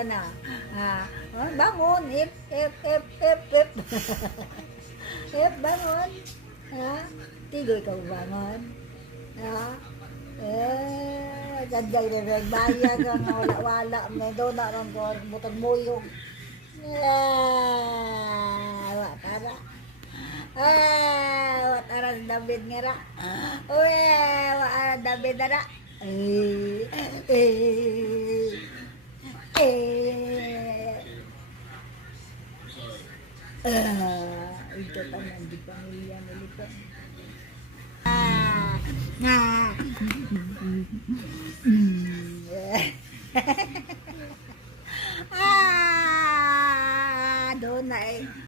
ano. Bangon, if. If, bangon. Ha? Tigoy ka bangon. Ha? Gadyay rin nagbayag ang wala-wala. May doon na rin ko, butang muyog. Watara. Watara si David nga ra. Uy, watara David na ra. Ito pa nga, di pamilya nilito. Doon na eh.